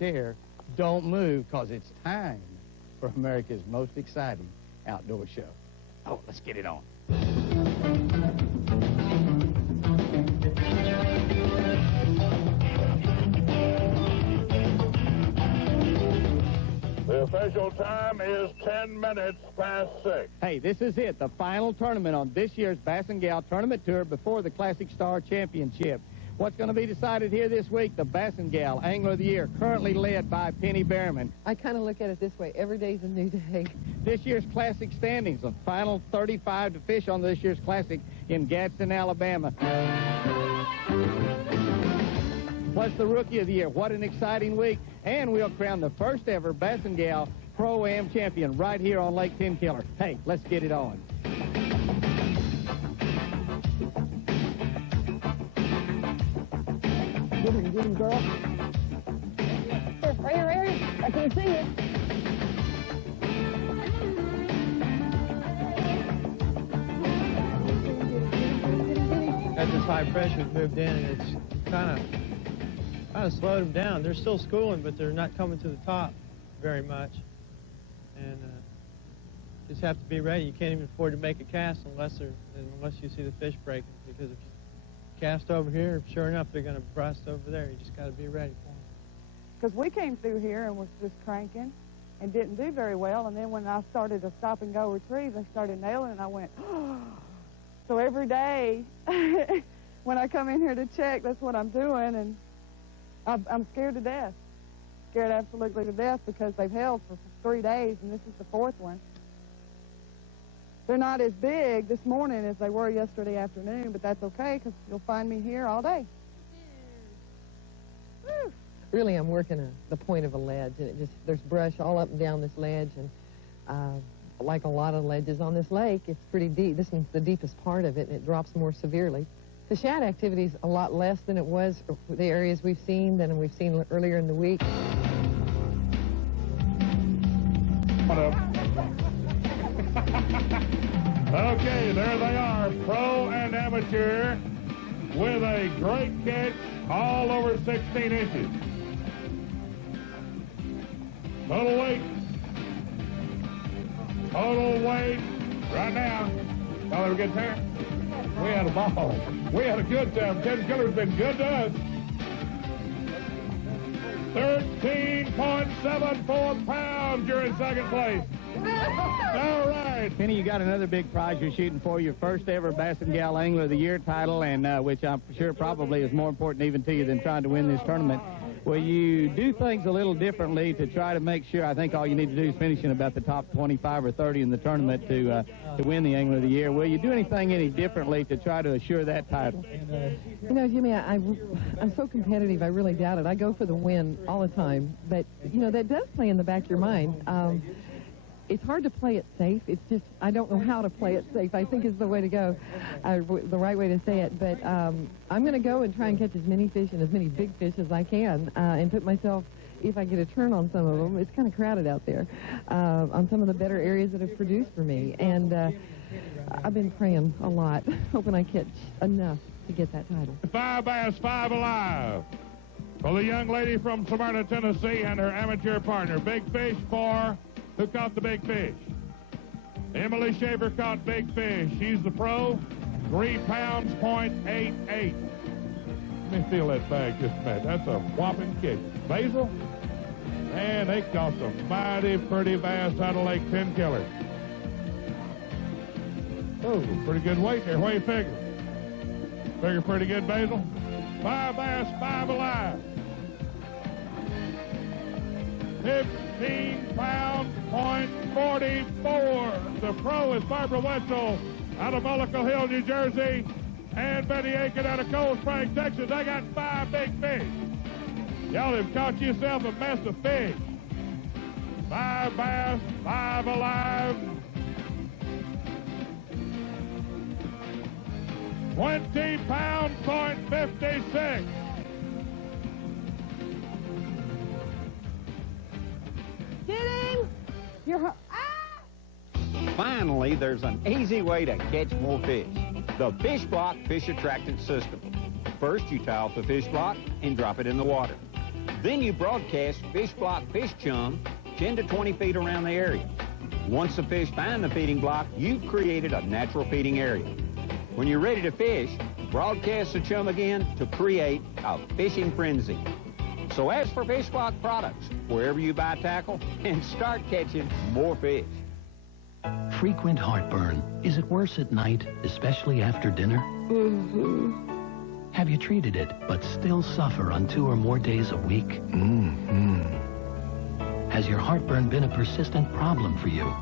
chair. Don't move, because it's time for America's most exciting outdoor show. Oh, let's get it on. The official time is 10 minutes past 6. Hey, this is it, the final tournament on this year's Bass and Gal Tournament Tour before the Classic Star Championship. What's going to be decided here this week? The Bass and Gal Angler of the Year, currently led by Penny Behrman. I kind of look at it this way. Every day's a new day. This year's Classic standings, the final 35 to fish on this year's Classic in Gadsden, Alabama. Plus the Rookie of the Year. What an exciting week. And we'll crown the first ever Bass and Gal Pro-Am champion right here on Lake Tenkiller. Hey, let's get it on. Get him, girl. Right here. I can't see you. As this high pressure's moved in, and it's kind of slowed them down. They're still schooling, but they're not coming to the top very much. And just have to be ready. You can't even afford to make a cast unless you see the fish breaking, because if you cast over here, sure enough, they're going to bust over there. You just got to be ready for them. Because we came through here and was just cranking and didn't do very well, and then when I started to stop and go retrieve and started nailing, and I went, oh. So every day when I come in here to check, that's what I'm doing, and I'm scared to death. Scared absolutely to death, because they've held for 3 days, and this is the 4th one. They're not as big this morning as they were yesterday afternoon, but that's okay, because you'll find me here all day. Woo. Really, I'm working the point of a ledge, and there's brush all up and down this ledge, and like a lot of ledges on this lake, it's pretty deep. This one's the deepest part of it, and it drops more severely. The shad activity is a lot less than it was for the areas we've seen than we've seen earlier in the week. Okay, there they are, pro and amateur, with a great catch all over 16 inches. Total weight right now. Y'all ever get there? We had a ball. We had a good time. Tenkiller's been good to us. 13.74 pounds. You're in second place. All right. Penny, you got another big prize you're shooting for, your first ever Bass and Gal Angler of the Year title, and which I'm sure probably is more important even to you than trying to win this tournament. Will you do things a little differently to try to make sure? I think all you need to do is finish in about the top 25 or 30 in the tournament to win the Angler of the Year. Will you do anything any differently to try to assure that title? You know, Jimmy, I'm so competitive, I really doubt it. I go for the win all the time, but, you know, that does play in the back of your mind. It's hard to play it safe. It's just, I don't know how to play it safe, I think is the way to go, the right way to say it. But I'm going to go and try and catch as many fish and as many big fish as I can and put myself, if I get a turn on some of them, it's kind of crowded out there, on some of the better areas that have produced for me. And I've been praying a lot, hoping I catch enough to get that title. 5 bass, 5 alive. For the young lady from Smyrna, Tennessee, and her amateur partner. Big fish for who caught the big fish. Emily Schaefer caught big fish. She's the pro. 3 pounds, .88. Let me feel that bag just a minute. That's a whopping kick. Basil? And they caught some mighty pretty bass out of Lake Tenkiller. Oh, pretty good weight there. What do you figure? Figure pretty good, Basil? 5 bass, 5 alive. 15 pounds, .44. The pro is Barbara Wetzel out of Mullica Hill, New Jersey, and Betty Aiken out of Cold Spring, Texas. They got 5 big fish. Y'all have caught yourself a mess of fish. 5 bass, 5 alive. 20 pounds, .56. Kidding? You're... Finally, there's an easy way to catch more fish. The Fish Block Fish Attractant System. First, you tie off the fish block and drop it in the water. Then you broadcast fish block fish chum 10 to 20 feet around the area. Once the fish find the feeding block, you've created a natural feeding area. When you're ready to fish, broadcast the chum again to create a fishing frenzy. So ask for Fish Block products wherever you buy tackle and start catching more fish. Frequent heartburn. Is it worse at night, especially after dinner? Mm-hmm. Have you treated it, but still suffer on 2 or more days a week? Mm-hmm. Has your heartburn been a persistent problem for you?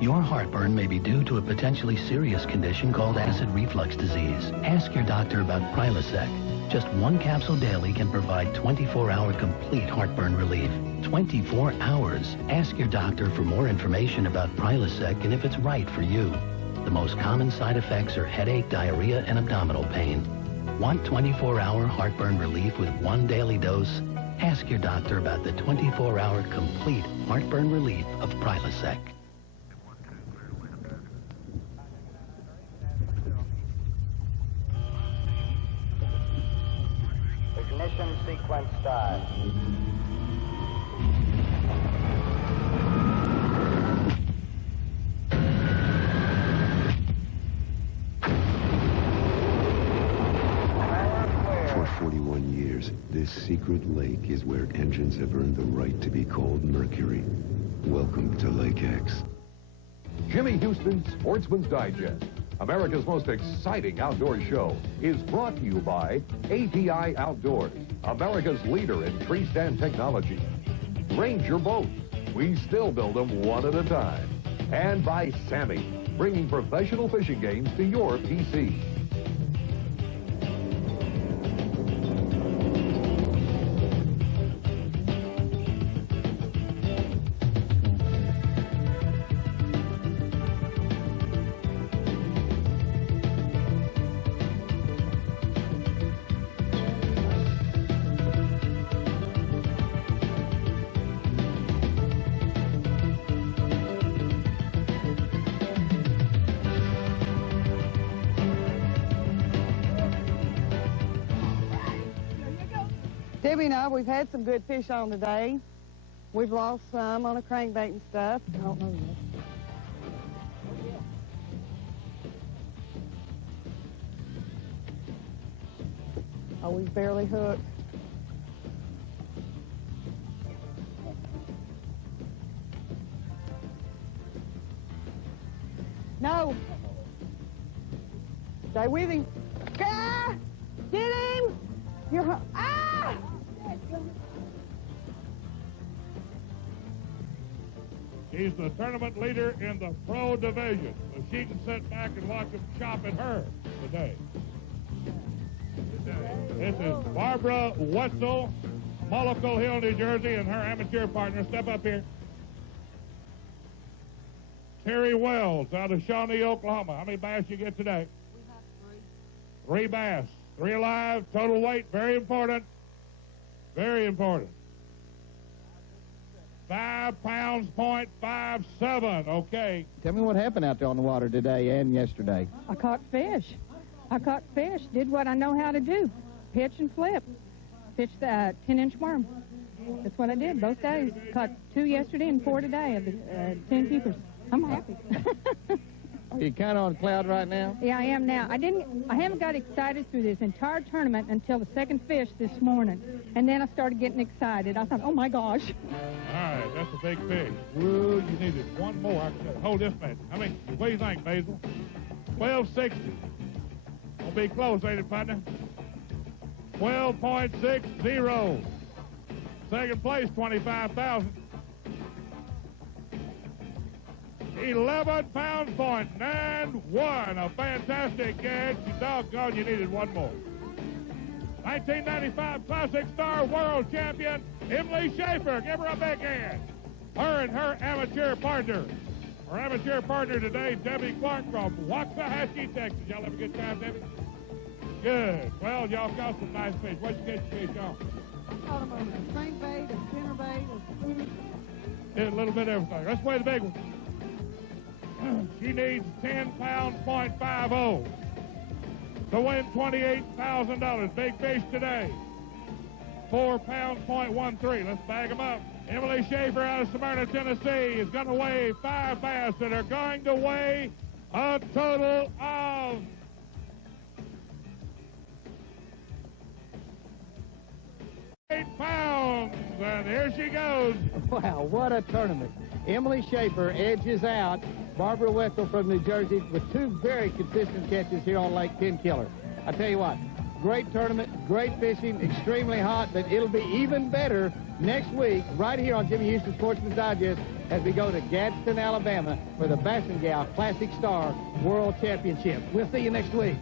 Your heartburn may be due to a potentially serious condition called acid reflux disease. Ask your doctor about Prilosec. Just 1 capsule daily can provide 24-hour complete heartburn relief. 24 hours. Ask your doctor for more information about Prilosec and if it's right for you. The most common side effects are headache, diarrhea, and abdominal pain. Want 24-hour heartburn relief with 1 daily dose? Ask your doctor about the 24-hour complete heartburn relief of Prilosec. Ignition sequence start. For 41 years, this secret lake is where engines have earned the right to be called Mercury. Welcome to Lake X. Jimmy Houston's Sportsman's Digest, America's most exciting outdoor show, is brought to you by API Outdoors, America's leader in tree stand technology. Ranger Boats, we still build them one at a time. And by Sammy, bringing professional fishing games to your PC. Debbie and I, we've had some good fish on today. We've lost some on a crankbait and stuff. I don't know yet. Oh, we've barely hooked. No. Stay with him. Ah! Get him! You're... Ah! She's the tournament leader in the pro division, so she can sit back and watch them chop at her today. This is Barbara Wetzel, Mollico Hill, New Jersey, and her amateur partner. Step up here. Terry Wells out of Shawnee, Oklahoma. How many bass you get today? We have 3. 3 bass. 3 alive. Total weight, very important. Very important. 5 pounds, .57. Okay. Tell me what happened out there on the water today and yesterday. I caught fish. Did what I know how to do. Pitch and flip. Fished the 10-inch worm. That's what I did both days. Caught 2 yesterday and 4 today of the 10 keepers. I'm happy. Are you kind of on cloud right now? Yeah, I am now. I haven't got excited through this entire tournament until the second fish this morning. And then I started getting excited. I thought, oh my gosh. All right, that's a big fish. Woo, you needed one more. Hold this man. What do you think, Basil? 1260. Gonna be close, ain't it, partner? 12.60. Second place, 25,000. 11 pounds, .91. A fantastic catch. You doggone, you needed one more. 1995 Classic Star World Champion, Emily Schaefer. Give her a big hand. Her and her amateur partner. Her amateur partner today, Debbie Clark from Waxahachie, Texas. Y'all have a good time, Debbie? Good. Well, y'all caught some nice fish. What'd you get your fish on? I caught them on a crankbait, a spinnerbait, a spoon. Did a little bit of everything. Let's weigh the big one. She needs 10 pounds, .50 to win $28,000. Big fish today. 4 pounds, .13. Let's bag them up. Emily Schaefer out of Smyrna, Tennessee is going to weigh 5 fast, and are going to weigh a total of 8 pounds. And here she goes. Wow, what a tournament. Emily Schaefer edges out Barbara Wetzel from New Jersey with 2 very consistent catches here on Lake Tenkiller. I tell you what, great tournament, great fishing, extremely hot, but it'll be even better next week right here on Jimmy Houston Sportsman's Digest as we go to Gadsden, Alabama for the Bass & Gal Classic Star World Championship. We'll see you next week.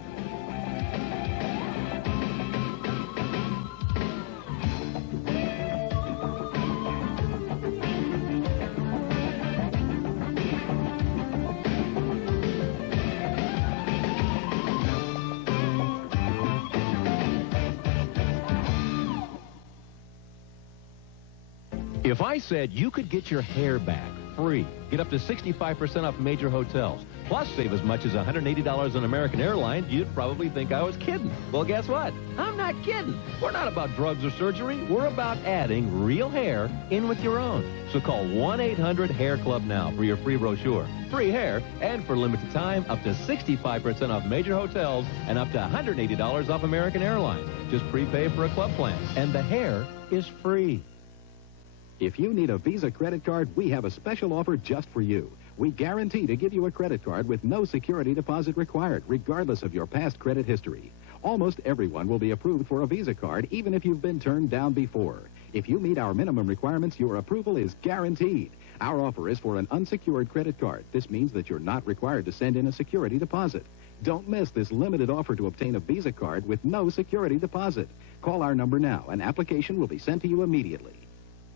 If I said you could get your hair back free, get up to 65% off major hotels, plus save as much as $180 on American Airlines, you'd probably think I was kidding. Well, guess what? I'm not kidding. We're not about drugs or surgery. We're about adding real hair in with your own. So call 1-800-HAIR-CLUB now for your free brochure. Free hair, and for limited time, up to 65% off major hotels and up to $180 off American Airlines. Just prepay for a club plan, and the hair is free. If you need a Visa credit card, we have a special offer just for you. We guarantee to give you a credit card with no security deposit required, regardless of your past credit history. Almost everyone will be approved for a Visa card, even if you've been turned down before. If you meet our minimum requirements, your approval is guaranteed. Our offer is for an unsecured credit card. This means that you're not required to send in a security deposit. Don't miss this limited offer to obtain a Visa card with no security deposit. Call our number now. An application will be sent to you immediately.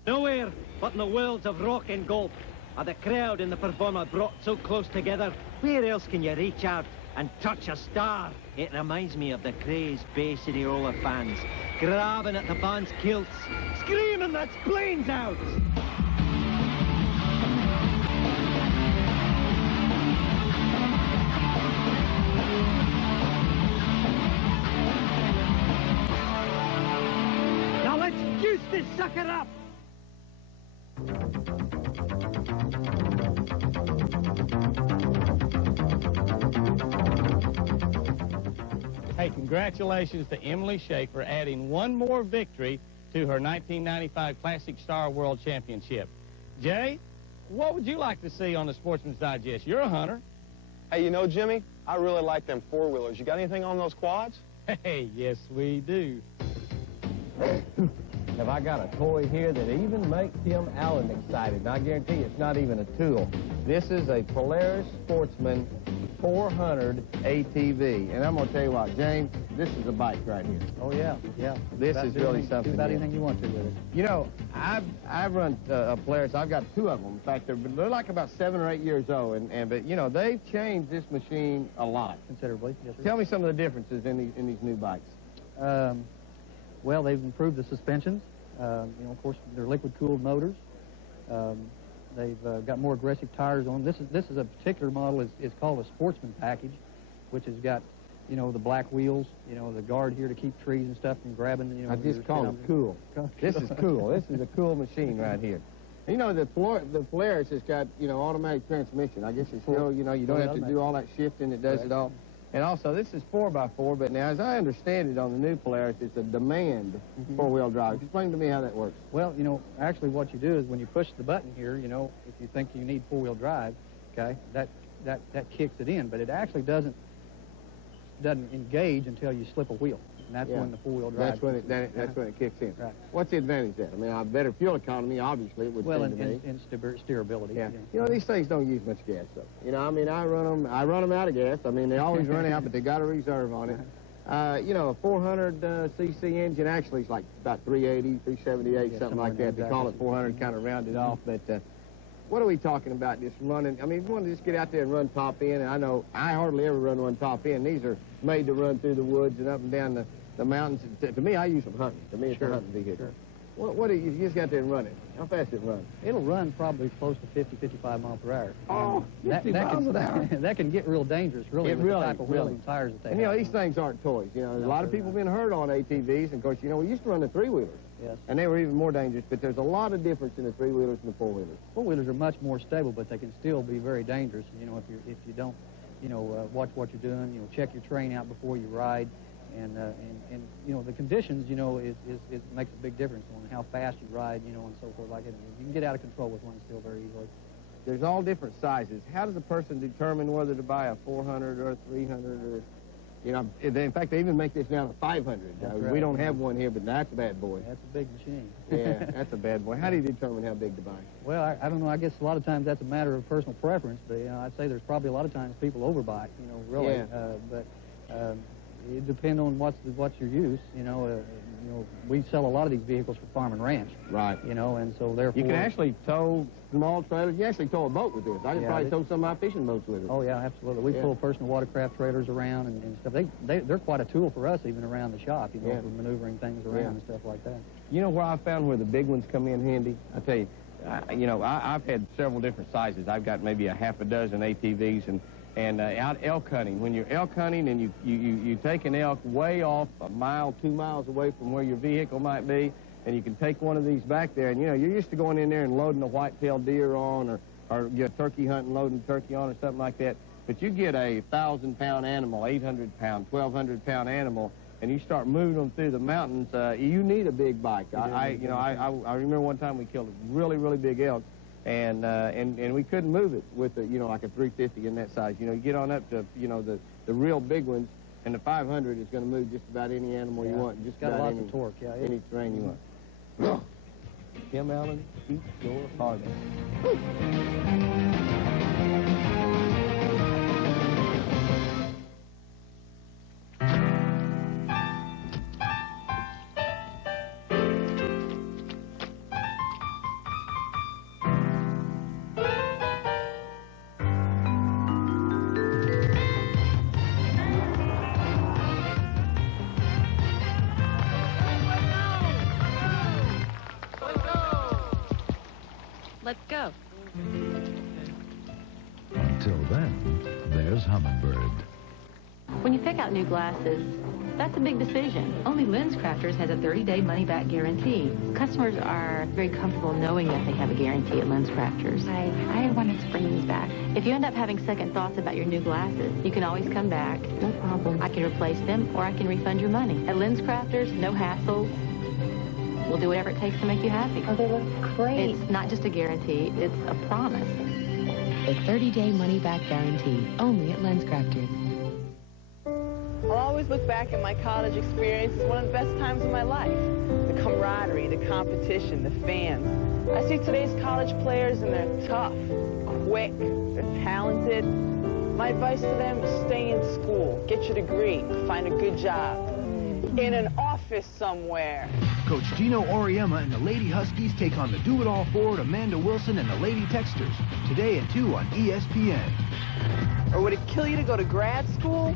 Nowhere but in the worlds of rock and golf are the crowd and the performer brought so close together. Where else can you reach out and touch a star? It reminds me of the crazed Bay City Roller fans, grabbing at the band's kilts, screaming their spleens out. Now let's juice this sucker up! Hey, congratulations to Emily Schaefer adding one more victory to her 1995 Classic Star World Championship. Jay, what would you like to see on the Sportsman's Digest? You're a hunter. Hey, you know, Jimmy, I really like them four-wheelers. You got anything on those quads? Hey, yes, we do. Have I got a toy here that even makes Tim Allen excited? And I guarantee you it's not even a tool. This is a Polaris Sportsman 400 ATV. And I'm going to tell you what, James, this is a bike right here. Oh, yeah, yeah. This is really something. Do about anything you want to with it. You know, I've run a Polaris. I've got 2 of them. In fact, they're like about 7 or 8 years old. But, you know, they've changed this machine a lot. Considerably, yes, sir. Tell me some of the differences in these new bikes. Well, they've improved the suspensions. You know, of course, they're liquid-cooled motors. They've got more aggressive tires on them. This is a particular model. It's called a Sportsman package, which has got, you know, the black wheels, you know, the guard here to keep trees and stuff from grabbing. You know, I just call it cool. This is cool. This is a cool machine right here. You know, the Polaris has got, you know, automatic transmission. I guess it's still, you know, you don't have to do all that shifting. It does it all. And also, this is 4x4, but now, as I understand it on the new Polaris, it's a demand four-wheel drive. Explain to me how that works. Well, you know, actually what you do is when you push the button here, you know, if you think you need four-wheel drive, okay, that kicks it in, but it actually doesn't engage until you slip a wheel. And that's when the four-wheel drive. That's when it kicks in. Right. What's the advantage of that? I mean, better fuel economy, obviously, it would seem to me. And steerability. Yeah. You know, these things don't use much gas, though. You know, I mean, I run them out of gas. I mean, they always run out, but they got a reserve on it. You know, a 400 cc engine actually is like about 380, 378, something like that. They call it 400, kind of rounded off. But what are we talking about? Just running? I mean, if you want to just get out there and run top end, and I know I hardly ever run one top end. These are made to run through the woods and up and down the mountains. To me, I use them hunting. To me, it's a hunting vehicle. What do you just got there and run it? How fast it run? It'll run probably close to 50, 55 miles per hour. Oh, 50 miles an hour. That can get real dangerous, really, with the type of wheels and tires that they have. And, you know, these things aren't toys. You know, a lot of people have been hurt on ATVs, and, of course, you know, we used to run the three-wheelers. Yes. And they were even more dangerous, but there's a lot of difference in the three-wheelers and the four-wheelers. Four-wheelers are much more stable, but they can still be very dangerous. You know, if you don't, you know, watch what you're doing, you know, check your train out before you ride. And you know, the conditions, you know, it makes a big difference on how fast you ride, you know, and so forth. Like it, you can get out of control with one still very easily. There's all different sizes. How does a person determine whether to buy a 400 or a 300 or, you know, in fact, they even make this now a 500. Right. We don't have one here, but that's a bad boy. That's a big machine. Yeah, that's a bad boy. How do you determine how big to buy? Well, I don't know. I guess a lot of times that's a matter of personal preference, but, you know, I'd say there's probably a lot of times people overbuy, you know, really. Yeah. It depends on what's your use. You know, we sell a lot of these vehicles for farm and ranch. Right. You know, and so therefore you can actually tow small trailers. You actually tow a boat with this. I could probably tow some of my fishing boats with it. Oh yeah, absolutely. We pull personal watercraft trailers around and stuff. They're quite a tool for us even around the shop. You know, for maneuvering things around and stuff like that. You know where I found where the big ones come in handy? I tell you, you know, I've had several different sizes. I've got maybe a half a dozen ATVs and out elk hunting. When you're elk hunting and you take an elk way off a mile, 2 miles away from where your vehicle might be, and you can take one of these back there, and you know, you're used to going in there and loading a white-tailed deer on or you're turkey hunting, loading turkey on or something like that. But you get a 1,000-pound animal, 800-pound, 1,200-pound animal, and you start moving them through the mountains, you need a big bike. I remember one time we killed a really, really big elk, and we couldn't move it with you know, like a 350 in that size. You know, you get on up to, you know, the real big ones, and the 500 is going to move just about any animal you want, just got about lots of torque, any terrain you want. Tim Allen, keep your heart out. Let's go. Until then, there's Hummingbird. When you pick out new glasses, that's a big decision. Only LensCrafters has a 30-day money-back guarantee. Customers are very comfortable knowing that they have a guarantee at LensCrafters. I wanted to bring these back. If you end up having second thoughts about your new glasses, you can always come back. No problem. I can replace them, or I can refund your money. At LensCrafters, no hassle. We'll do whatever it takes to make you happy. Oh, they look great. It's not just a guarantee, it's a promise. The 30-day money-back guarantee, only at LensCrafters. I'll always look back at my college experience as one of the best times of my life. The camaraderie, the competition, the fans. I see today's college players and they're tough, quick, they're talented. My advice to them is stay in school, get your degree, find a good job. In an office somewhere. Coach Gino Auriemma and the Lady Huskies take on the do-it-all forward Amanda Wilson and the Lady Texters. Today at 2 on ESPN. Or would it kill you to go to grad school?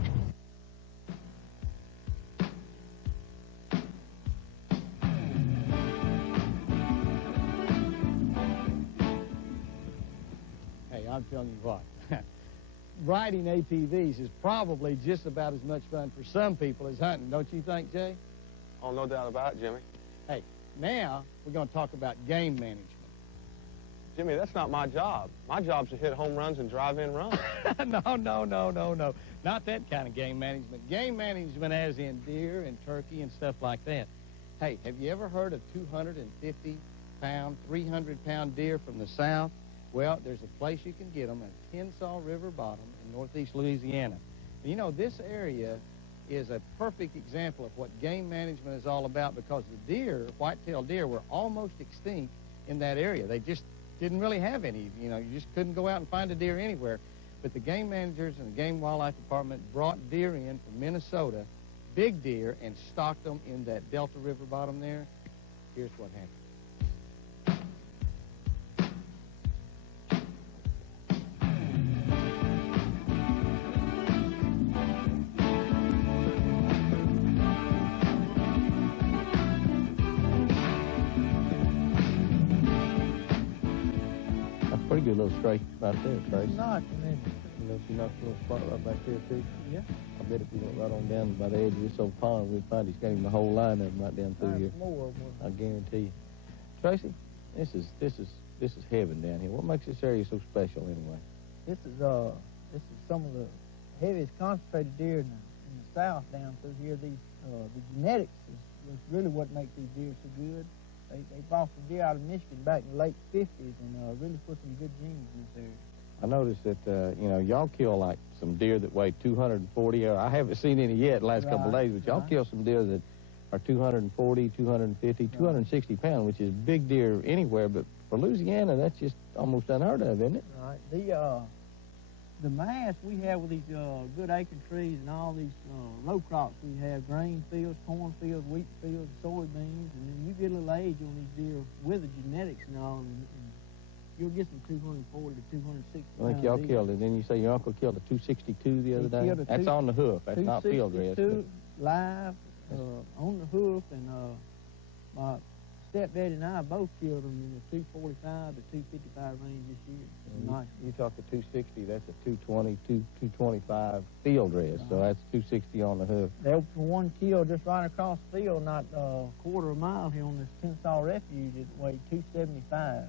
Hey, I'm telling you what. Riding ATVs is probably just about as much fun for some people as hunting, don't you think, Jay? Oh, no doubt about it, Jimmy. Hey, now we're going to talk about game management. Jimmy, that's not my job. My job's to hit home runs and drive in runs. No. Not that kind of game management. Game management as in deer and turkey and stuff like that. Hey, have you ever heard of 250-pound, 300-pound deer from the south? Well, there's a place you can get them at Kensaw River Bottom in northeast Louisiana. You know, this area is a perfect example of what game management is all about because the deer, white-tailed deer, were almost extinct in that area. They just didn't really have any. You know, you just couldn't go out and find a deer anywhere. But the game managers and the Game Wildlife Department brought deer in from Minnesota, big deer, and stocked them in that Delta River Bottom there. Here's what happened. be a little straight right there, Tracy. Not, man. You know, she knocked a little spot right back there, too. Yeah. I bet if we went right on down by the edge of this old pond, we'd find he's got him the whole line of them right down through here. More. I guarantee you. Tracy, this is heaven down here. What makes this area so special anyway? This is some of the heaviest concentrated deer in the south down through here. The genetics is really what makes these deer so good. They brought the deer out of Michigan back in the late 50s and really put some good genes in this area. I noticed that, you know, y'all kill like some deer that weigh 240. I haven't seen any yet the last couple of days, but y'all kill some deer that are 240, 250, 260 pounds, which is big deer anywhere, but for Louisiana, that's just almost unheard of, isn't it? Right. The mass we have with these good acre trees and all these row crops, we have grain fields, corn fields, wheat fields, soybeans, and then you get a little age on these deer with the genetics and all, and you'll get some 240 to 260 I think y'all killed it. Then you say your uncle killed a 262 the other day? That's on the hoof. That's not field dress. 262 live on the hoof, and my stepdad and I both killed them in the 245 to 255 range this year. Nice. You talk a 260, that's a 220, 225 field dress, so that's 260 on the hoof. There was one kill just right across the field, not a quarter of a mile here on this Tensas Refuge. It weighed 275.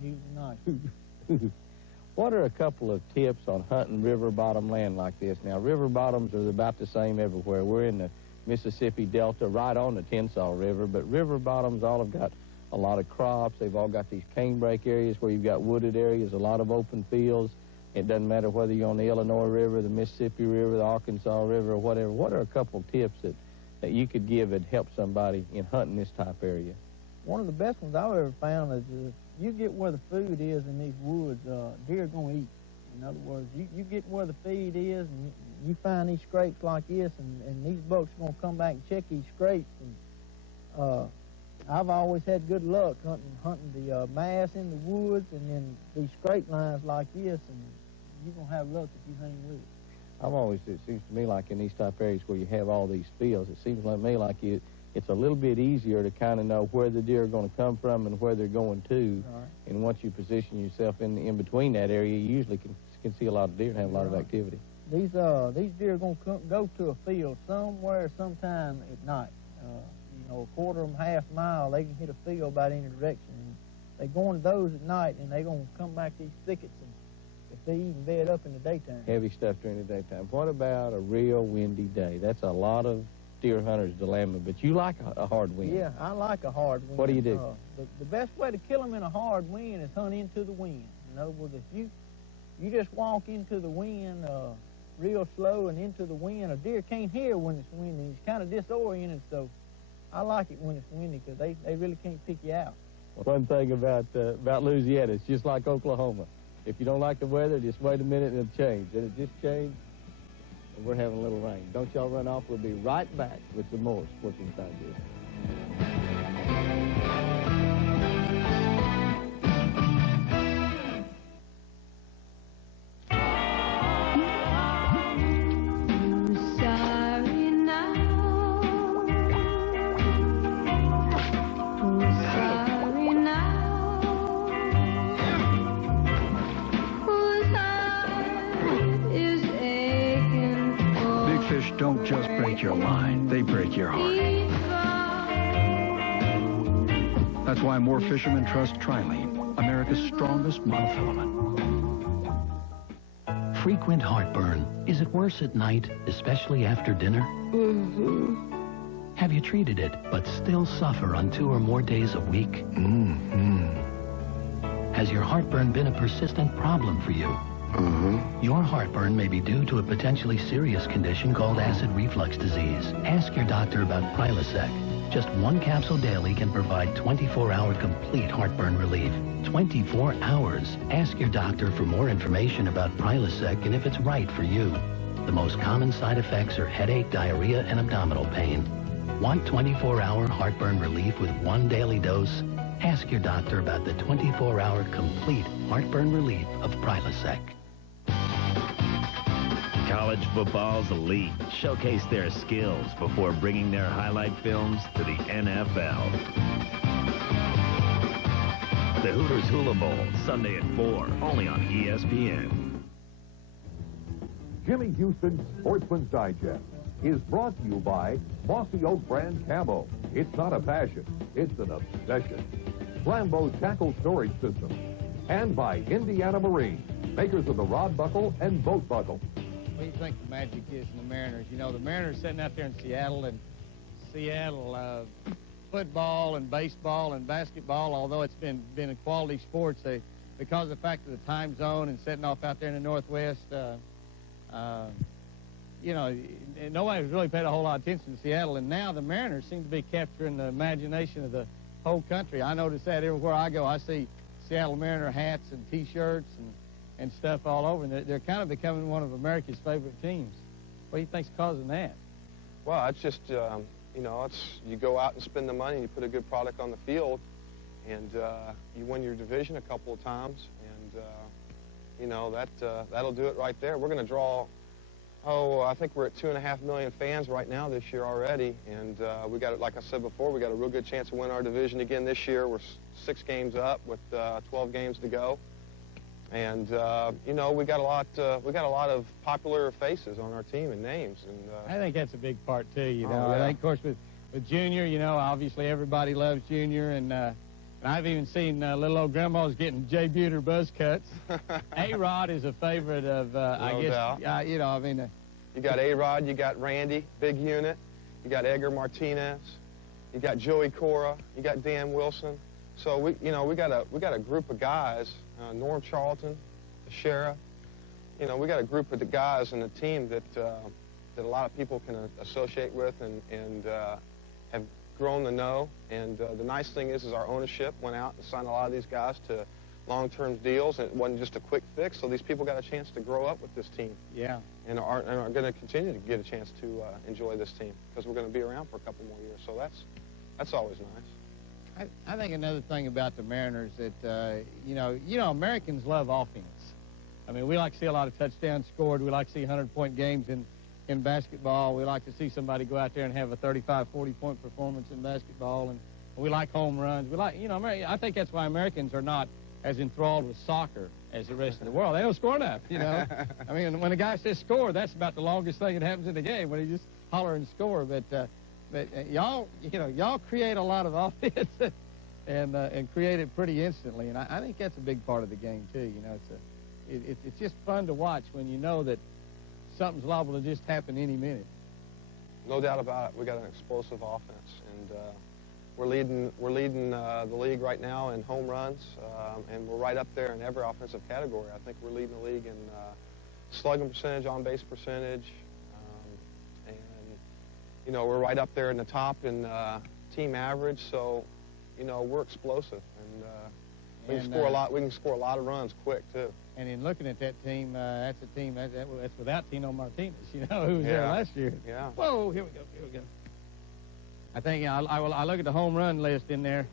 He was nice. What are a couple of tips on hunting river bottom land like this? Now, river bottoms are about the same everywhere. We're in the Mississippi Delta, right on the Tensas River, but river bottoms all have got a lot of crops. They've all got these canebrake areas where you've got wooded areas, a lot of open fields. It doesn't matter whether you're on the Illinois River, the Mississippi River, the Arkansas River, or whatever. What are a couple of tips that you could give that help somebody in hunting this type area? One of the best ones I've ever found is if you get where the food is in these woods, deer are going to eat. In other words, you get where the feed is, and you find these scrapes like this, and these bucks are going to come back and check these scrapes. And I've always had good luck hunting the mass in the woods, and then these scrape lines like this, and you're going to have luck if you hang with it. It seems to me like in these type areas where you have all these fields, it seems like me like it's a little bit easier to kind of know where the deer are going to come from and where they're going to. Right. And once you position yourself in between that area, you usually can see a lot of deer and have a lot of activity. These deer are going to go to a field somewhere, sometime at night. A quarter of a half mile, they can hit a field about any direction. And they go into those at night, and they're going to come back these thickets, and if they even bed up in the daytime. Heavy stuff during the daytime. What about a real windy day? That's a lot of deer hunters' dilemma, but you like a hard wind. Yeah, I like a hard wind. What do you do? The best way to kill them in a hard wind is hunt into the wind. In other words, if you just walk into the wind real slow and into the wind, a deer can't hear when it's windy. He's kind of disoriented, so I like it when it's windy because they really can't pick you out. One thing about Louisiana, it's just like Oklahoma. If you don't like the weather, just wait a minute and it'll change. And it just changed, and we're having a little rain. Don't y'all run off. We'll be right back with some more Sportsman Digest. Don't just break your line, they break your heart. That's why more fishermen trust Trilene, America's strongest monofilament. Frequent heartburn. Is it worse at night, especially after dinner? Mm-hmm. Have you treated it, but still suffer on 2 or more days a week? Mm-hmm. Has your heartburn been a persistent problem for you? Your heartburn may be due to a potentially serious condition called acid reflux disease. Ask your doctor about Prilosec. Just 1 capsule daily can provide 24-hour complete heartburn relief. 24 hours. Ask your doctor for more information about Prilosec and if it's right for you. The most common side effects are headache, diarrhea, and abdominal pain. Want 24-hour heartburn relief with 1 daily dose? Ask your doctor about the 24-hour complete heartburn relief of Prilosec. College football's elite showcase their skills before bringing their highlight films to the NFL. The Hooters Hula Bowl, Sunday at 4, only on ESPN. Jimmy Houston's Sportsman's Digest is brought to you by Mossy Oak brand camo. It's not a passion, it's an obsession. Flambeau tackle storage system. And by Indiana Marine, makers of the rod buckle and boat buckle. What do you think the magic is in the Mariners? You know, the Mariners sitting out there in Seattle, and football and baseball and basketball, although it's been a quality sports, because of the fact of the time zone and setting off out there in the Northwest, you know, nobody's really paid a whole lot of attention to Seattle, and now the Mariners seem to be capturing the imagination of the whole country. I notice that everywhere I go, I see Seattle Mariner hats and T-shirts and stuff all over, and they're kind of becoming one of America's favorite teams. What do you think's causing that? Well, it's just, you know, you go out and spend the money and you put a good product on the field, and you win your division a couple of times, and, you know, that'll do it right there. We're going to draw, I think we're at 2.5 million fans right now this year already, and we got, like I said before, we got a real good chance to win our division again this year. We're 6 games up with 12 games to go, and you know, we got a lot of popular faces on our team and names, and I think that's a big part too. You know, yeah. I think, of course, with Junior, you know, obviously everybody loves Junior, and I've even seen little old grandmas getting Jay Buhner buzz cuts. A-Rod is a favorite of, I guess, you know, I mean. You got A-Rod, you got Randy, big unit. You got Edgar Martinez. You got Joey Cora. You got Dan Wilson. So we got a group of guys. Norm Charlton, the sheriff. You know, we got a group of the guys in the team that a lot of people can associate with and have grown to know. And the nice thing is our ownership went out and signed a lot of these guys to long-term deals, and it wasn't just a quick fix, so these people got a chance to grow up with this team. Yeah. And are going to continue to get a chance to enjoy this team, because we're going to be around for a couple more years, so that's always nice. I think another thing about the Mariners that, you know, Americans love offense. I mean, we like to see a lot of touchdowns scored. We like to see 100-point games in basketball. We like to see somebody go out there and have a 35, 40-point performance in basketball, and we like home runs. We like, you know, I think that's why Americans are not as enthralled with soccer as the rest of the world. They don't score enough, you know. I mean, when a guy says score, that's about the longest thing that happens in the game, when he just holler and score. But y'all, you know, y'all create a lot of offense and create it pretty instantly, and I think that's a big part of the game too. You know, it's just fun to watch when you know that something's liable to just happen any minute. No doubt about it. We got an explosive offense, and we're leading the league right now in home runs, and we're right up there in every offensive category. I think we're leading the league in slugging percentage, on-base percentage, and you know, we're right up there in the top in team average. So, you know, we're explosive, and we can score a lot. We can score a lot of runs quick too. And in looking at that team, that's a team that's without Tino Martinez. You know, who was there last year. Yeah. Whoa! Here we go. I think I look at the home run list in there,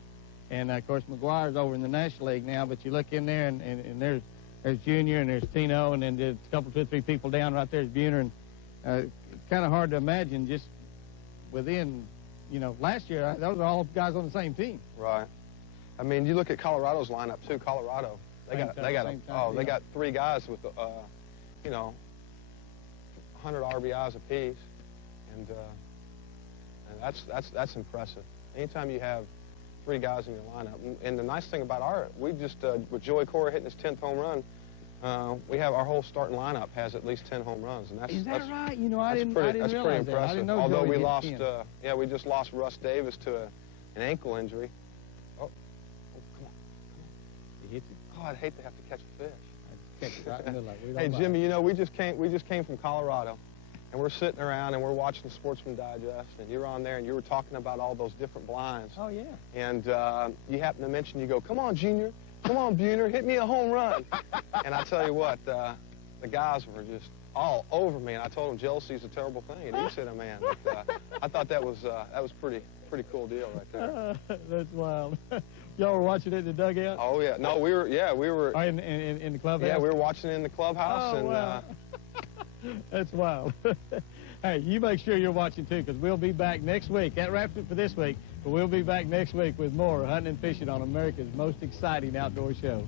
and of course McGuire's over in the National League now. But you look in there, and there's Junior, and there's Tino, and then there's a couple, 2 or 3 people down right there's Buhner, and kind of hard to imagine just within, you know, last year those are all guys on the same team. Right. I mean, you look at Colorado's lineup too. Colorado, they got 3 guys with you know, 100 RBIs apiece, and that's impressive. Anytime you have 3 guys in your lineup, and the nice thing about we just with Joey Cora hitting his 10th home run, we have our whole starting lineup has at least 10 home runs, and that's right? You know, I didn't realize pretty impressive. That. I didn't know Although we lost, we just lost Russ Davis to an ankle injury. Oh, come on. He hits it. Oh, I'd hate to have to catch a fish. Hey, Jimmy, you know, we just came from Colorado. And we're sitting around and we're watching Sportsman Digest, and you're on there and you were talking about all those different blinds. Oh, yeah. And you happen to mention, you go, come on, Junior, come on, Buhner, hit me a home run. And I tell you what, the guys were just all over me, and I told them jealousy is a terrible thing, and he said, man. But, I thought that was pretty cool deal right there. That's wild. Y'all were watching it in the dugout? Oh, yeah. No, we were. Oh, in the clubhouse? Yeah, we were watching it in the clubhouse. Oh, and, wow. That's wild. Hey, you make sure you're watching, too, because we'll be back next week. That wraps it for this week, but we'll be back next week with more hunting and fishing on America's most exciting outdoor show.